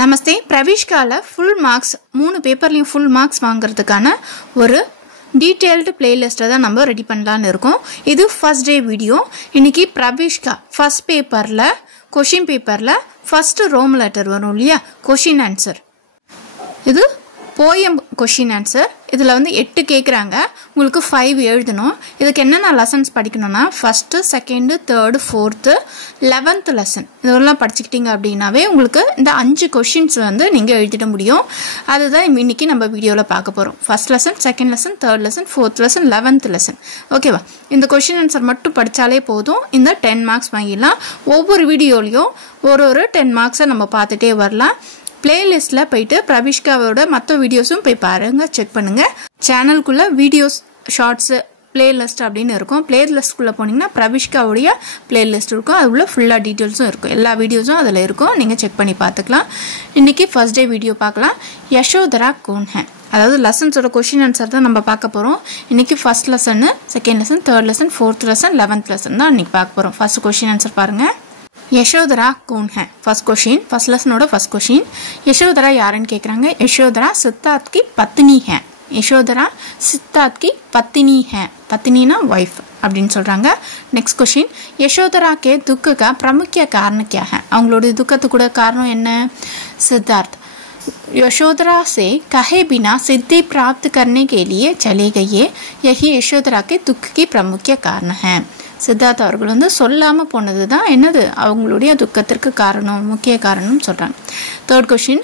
நமஸ்தே பிரவிஷ்கால full marks 3 பேப்பர்லயும் full marks வாங்குறதுக்கான ஒரு detailed பிளேலிஸ்ட்டை தான் நம்ம ரெடி பண்ணலாம்னு இருக்கோம். இது ஃபர்ஸ்ட் டே வீடியோ. இன்னைக்கு பிரவிஷ்கா ஃபர்ஸ்ட் பேப்பரில் கொஷின் பேப்பரில் ஃபர்ஸ்ட் ரோம் லெட்டர் வரும் இல்லையா, கொஷின் ஆன்சர். இது போயம் கொஷின் ஆன்சர். இதில் 8 கேட்குறாங்க, உங்களுக்கு 5 எழுதணும். இதுக்கு என்னென்ன லெசன்ஸ் படிக்கணும்னா first, second, third, fourth, 11th lesson இதெல்லாம் படிச்சுக்கிட்டீங்க அப்படின்னாவே உங்களுக்கு இந்த 5 கொஷின்ஸ் நீங்கள் எழுதிட முடியும். அதுதான் இன்னைக்கு நம்ம வீடியோவில் பார்க்க போகிறோம். First lesson, second lesson, third lesson, fourth lesson, 11th lesson. ஓகேவா? இந்த கொஷின் ஆன்சர் மட்டும் படித்தாலே போதும், இந்த 10 மார்க்ஸ் வாங்கிடலாம். ஒவ்வொரு வீடியோலையும் ஒரு 10 மார்க்ஸை நம்ம பார்த்துட்டே வரலாம். பிளேலிஸ்ட்டில் போயிட்டு பிரவிஷ்காவோட மற்ற வீடியோஸும் போய் பாருங்கள், செக் பண்ணுங்கள். சேனலுக்குள்ளே வீடியோஸ், ஷார்ட்ஸு, பிளேலிஸ்ட் அப்படின்னு இருக்கும். பிளேலிஸ்ட்குள்ளே போனீங்கன்னா பிரவிஷ்காவுடைய பிளேலிஸ்ட் இருக்கும். அது உள்ள ஃபுல்லாக டீட்டெயில்ஸும் இருக்கும். எல்லா வீடியோஸும் அதில் இருக்கும், நீங்கள் செக் பண்ணி பார்த்துக்கலாம். இன்றைக்கி ஃபர்ஸ்ட் டே வீடியோ பார்க்கலாம். யசோதரா கௌன் ஹை, அதாவது லெசன்ஸோட கொஷின் ஆன்சர் தான் நம்ம பார்க்க போகிறோம். இன்றைக்கி first lesson, second lesson, third lesson, fourth lesson, 11th lesson தான் இன்றைக்கி பார்க்க போகிறோம். ஃபர்ஸ்ட் கொஷின் ஆன்சர் பாருங்கள். यशोधरा कौन है? First question, first lesson first question. Yashodhara यारன்னு கேக்குறாங்க. यशोधरा सिद्धार्थ की पत्नी है. यशोधरा सिद्धार्थ की पत्नी है. पत्नीனா वाइफ அப்படின்னு சொல்றாங்க. नेक्स्ट क्वेश्चन, यशोधरा के दुख का प्रमुख कारण क्या है? அவங்களோட துக்கத்துக்கு காரணம் என்ன? सिद्धार्थ यशोधरा से कहे बिना सिद्धि प्राप्त करने के लिए चले गए. यही यशोधरा के दुख की प्रमुख कारण है. சித்தார்த் அவர்கள் சொல்லாமல் போனது தான் என்னது அவங்களுடைய துக்கத்திற்கு காரணம், முக்கிய காரணம் சொல்கிறாங்க. தேர்ட் கொஷின்,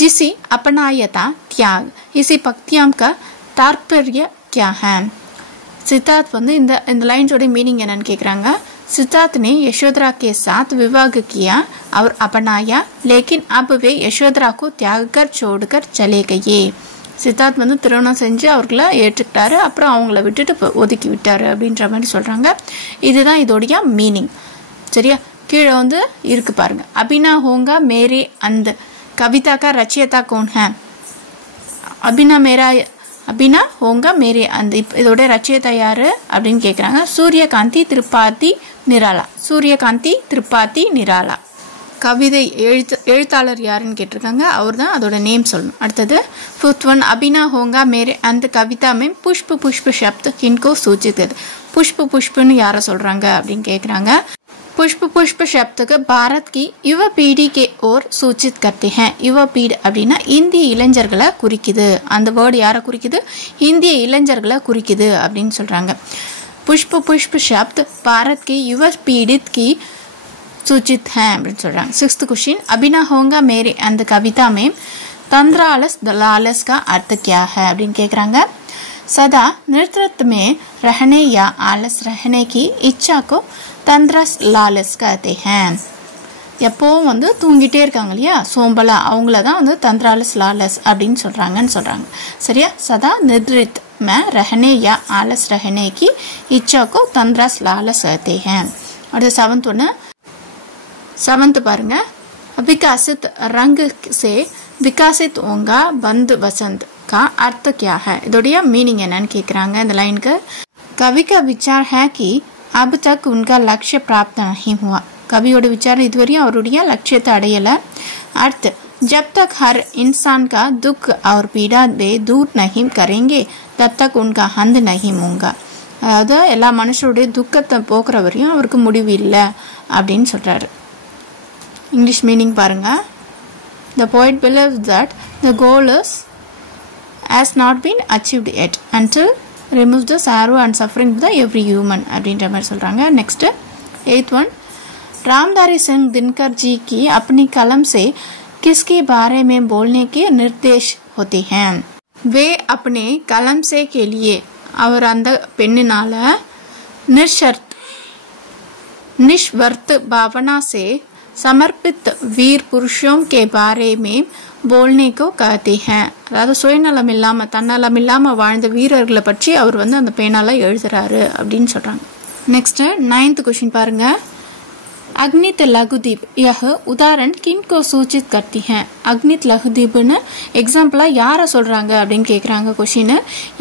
जिसे अपनाया त्याग इसी पक्तियाम का तात्पर्य क्या है? सिद्धार्थ இந்த லைன்ஸோட மீனிங் என்னன்னு கேட்குறாங்க. सिद्धार्थ ने यशोधरा के साथ विवाह किया और अपनाया, लेकिन अब वे यशोधरा को त्याग कर छोड़कर चले गए. சித்தார்த் திருமணம் செஞ்சு அவர்களை ஏற்றுக்கிட்டாரு, அப்புறம் அவங்கள விட்டுட்டு ஒதுக்கி விட்டாரு அப்படின்ற மாதிரி சொல்கிறாங்க. இதுதான் இதோடைய மீனிங். சரியா? கீழே இருக்கு பாருங்க. அபினா ஹோங்கா மேரே அந்த கவிதாக்கா ரச்சியதா கौन है? அபினா ஹோங்கா மேரே அந்த இதோட ரச்சியதா யாரு அப்படின்னு கேட்குறாங்க. சூரியகாந்தி திரிபாதி நிராலா. சூரியகாந்தி திரிபாதி நிராலா. கவிதை எழுத்தாளர் யாருன்னு கேட்டிருக்காங்க, அவர் தான் அதோட நேம் சொல்லணும். அடுத்தது ஃபிஃப்த் ஒன், அபினா ஹோங்கா மேரே அந்த கவிதா में पुष्प पुष्प शब्द किनको सूचित है? पुष्प पुष्पன்னு யாரை சொல்றாங்க அப்படின்னு கேட்குறாங்க. पुष्प पुष्प शब्द को भारत की युवा पीढ़ी के ओर सूचित करते हैं. युवा पीढ़ी அப்படின்னா இந்திய இளைஞர்களை குறிக்குது. அந்த வேர்டு யாரை குறிக்குது? இந்திய இளைஞர்களை குறிக்குது அப்படின்னு சொல்றாங்க. पुष्प पुष्प शब्द भारत की युवा पीढ़ी की सूचित है அப்படின்னு சொல்றாங்க. सिक्स्थ क्वेश्चन, अभिना होगा मेरे அந்த कविता में तंद्रालस लालस का अर्थ क्या है அப்படின்னு கேக்குறாங்க. सदा निर्तृत्व में रहने या आलस रहने की इच्छा को तंद्रस लालस कहते हैं. எப்பவும் தூங்கிட்டே இருக்காங்க இல்லையா, சோம்பலா, அவங்கள தான் तंद्रालस लालस அப்படின்னு சொல்றாங்கன்னு சொல்றாங்க. சரியா? सदा निर्तृत्व में रहने या आलस रहने की इच्छा को तंद्रस लालस कहते हैं. அடுத்து सेवंथ பாருங்க. विकसित रंग से विकसित होगा बंद वसंत का अर्थ क्या है? இதோடைய மீனிங் என்னன்னு கேக்குறாங்க. இந்த லைனுக்கு कवि का विचार है कि अब तक उनका लक्ष्य प्राप्त नहीं हुआ. कविயோட விசாரம் இதுவரையும் அவருடைய லட்சியத்தை அடையல. अर्थ, जब तक हर इंसान का दुख और पीड़ा वे दूर नहीं करेंगे तब तक उनका अंत नहीं होगा. அதாவது எல்லா மனுஷருடைய துக்கத்தை போக்குற வரையும் அவருக்கு முடிவு இல்லை அப்படின்னு சொல்றாரு. இங்கிலீஷ் மீனிங் பாருங்க. The poet believes that the goal has not been achieved yet until removes the sorrow and suffering of every human அப்படின்ற மாதிரி சொல்றாங்க. Next 8th one, Ramdhari Singh Dinkar ji की अपनी कलम से किसके बारे में बोलने के निर्देश होते हैं? वे अपने कलम से के लिए அவர் அந்த பெண்ணினால निस्वार्थ भावना से समर्पित वीर पुरुषों के बारे में बोलने को कहते हैं. அதாவது சுயநலம் இல்லாம தன்னலம் இல்லாம வாழ்ந்த வீரர்களை பற்றி அவர் அந்த பேனால எழுதுறாரு அப்படின்னு சொல்றாங்க. நெக்ஸ்ட் 9th क्वेश्चन பாருங்க. अग्नित लघुद्वीप यह उदाहरण किन को सूचित करती हैं अग्नित लघुद्वीप ने एग्जाम्पल यार சொல்றாங்க அப்படினு கேக்குறாங்க क्वेश्चन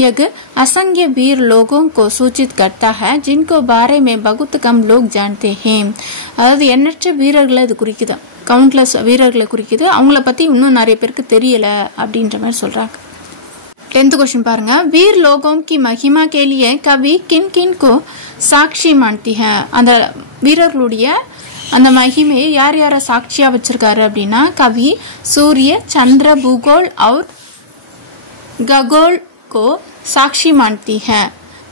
यह असंख्य वीर लोगों को सूचित करता है जिनको बारे में बहुत कम लोग जानते हैं அதாவது எண்ணற்ற வீரர்களை இது குறிக்குது கவுண்ட்லெஸ் வீரர்களை குறிக்குது அவங்கள பத்தி இன்னும் நிறைய பேருக்கு தெரியல அப்படின்ற மாதிரி சொல்றாங்க 10th क्वेश्चन பாருங்க वीर लोगों की महिमा के लिए कवि किन किन को साक्षी मानती है அந்த வீரர்களுடைய அந்த மகிமையை யார் யார சாட்சியா வச்சிருக்காரு அப்படினா कवि सूर्य चंद्र भूगोल और खगोल को साक्षी मानती है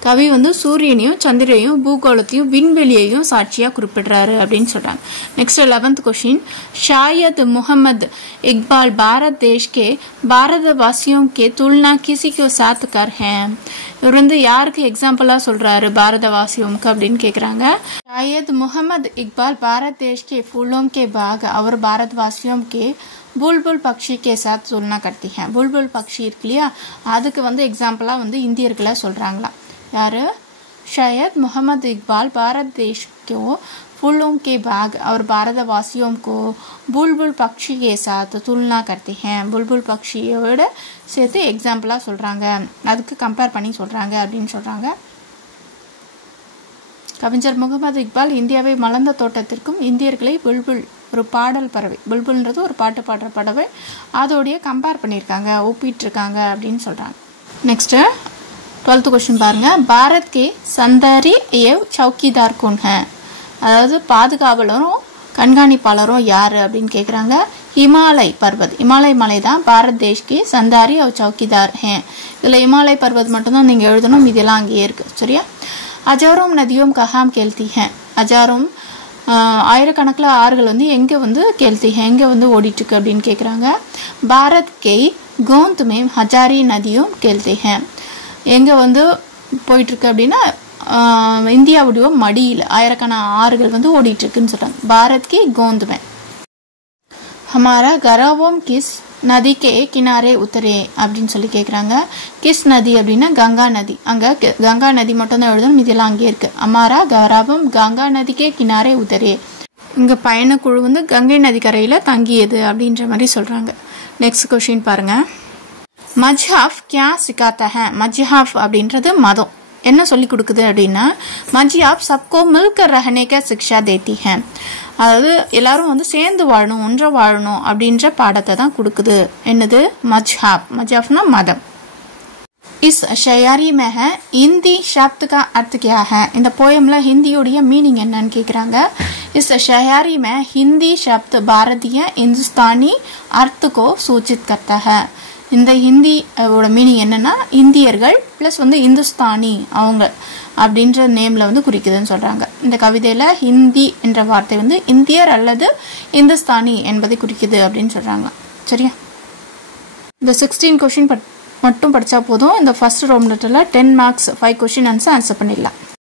कवि வந்து சூரியனையும் சந்திரனையும் பூகோளத்தையும் விண்வெளியையும் சாட்சியா குறிப்பிடுறாரு அப்படினு சொல்றாங்க नेक्स्ट 11th क्वेश्चन शायद मोहम्मद इकबाल भारत देश के भारतवासियों के तुलना किसी के साथ कर हैं இவர் வந்து யாருக்கு எக்ஸாம்பிளா சொல்றாரு பாரதவாசியோம்க்கு அப்படினு கேக்குறாங்க शायद मोहम्मद इकबाल भारत देश के फूलों के बाग और भारतवासियों के बुलबुल पक्षी के साथ तुलना करती हैं बुलबुल पक्षी இருக்கு இல்லையா அதுக்கு வந்து எக்ஸாம்பிளா வந்து இந்தியர்களை சொல்றாங்களா यार शायद मोहम्मद इकबाल भारत देश को फूलों के बाग और भारतवासियों को बुलबुल पक्षी के साथ तुलना करते हैं बुलबुल पक्षियोட சேர்த்து எக்ஸாம்பிளா சொல்றாங்க அதுக்கு கம்பேர் பண்ணி சொல்றாங்க அப்படினு சொல்றாங்க கவிஞர் முகமது இக்பால் இந்தியாவை மலர்ந்த தோட்டத்திற்கும் இந்தியர்களை புல்புல் ஒரு பாடல் பறவை புல்புல்ன்றது ஒரு பாட்டு பாடுற பறவை அதோடயே கம்பேர் பண்ணிருக்காங்க ஒப்பிட்டிருக்காங்க அப்படினு சொல்றாங்க நெக்ஸ்ட் 12th क्वेश्चन பாருங்க भारत के संदरी एव चौकीदार कौन है அதாவது பாதுகாவலரும் கண்காணிப்பாளரும் யாரு அப்படினு கேக்குறாங்க हिमालय पर्वत हिमालय மலை தான் भारत देश के संदारी और चौकीदार हैं இதுல हिमालय पर्वत மட்டும் தான் நீங்க எழுதணும் இதெல்லாம் அங்கேயே இருக்கு சரியா हजारों नदियों कहाँ खेलती हैं हजारों ஆயிரக்கணக்கில் ஆறுகள் வந்து எங்க வந்து खेलती हैं எங்க வந்து ஓடிட்டு இருக்கு அப்படினு கேக்குறாங்க भारत के गोंद में हजारी नदियों खेलती हैं எங்க வந்து போயிட்டு இருக்கு அப்படினா இந்தியாவுடைய மடியில ஆயிரக்கணக்கான ஆறுகள் வந்து ஓடிட்டு இருக்குன்னு சொல்றாங்க भारत की गोंद में हमारा गौरवों किस नदी के किनारे उतरे அப்படினு சொல்லி கேக்குறாங்க किस नदी அப்படினா गंगा नदी அங்க गंगा नदी மட்டும் தான் எழுதணும் இதெல்லாம் அங்கே இருக்கு हमारा गौरवों गंगा नदी के किनारे उतरे இங்க பயண குழு வந்து கங்கை நதி கரையில தங்கியது அப்படின்ற மாதிரி சொல்றாங்க நெக்ஸ்ட் क्वेश्चन பாருங்க मजहब क्या सिखाता है मजहब அப்படின்றது மதம் என்ன சொல்லி கொடுக்குது அப்படினா मजहब सबको मिलकर रहने का शिक्षा देती है அதாவது எல்லாரும் வந்து சேர்ந்து வாழணும் ஒன்றா வாழணும் அப்படின்ற பாடத்தை தான் கொடுக்குது என்னது मजहबனா மதம் इस शायरी में है हिंदी शब्द का अर्थ क्या है இந்த पोएमல ஹிந்தியோட மீனிங் என்னன்னு கேக்குறாங்க इस शायरी में हिंदी शब्द भारतीय हिंदुस्तानी अर्थ को सूचित करता है இந்த ஹிந்தி ஓட மீனிங் என்னன்னா இந்தியர்கள் பிளஸ் வந்து இந்துஸ்தானி அவங்க அப்படின்ற நேம்ல வந்து குறிக்குதுன்னு சொல்றாங்க இந்த கவிதையில ஹிந்தி என்ற வார்த்தை வந்து இந்தியர் அல்லது இந்துஸ்தானி என்பதை குறிக்குது அப்படினு சொல்றாங்க சரியா இந்த 16 क्वेश्चन மட்டும் படிச்சா போதும் இந்த ஃபர்ஸ்ட் ரோம் லெட்டர்ல 10 மார்க்ஸ் 5 क्वेश्चन ஆன்சர் பண்ணிடலாம்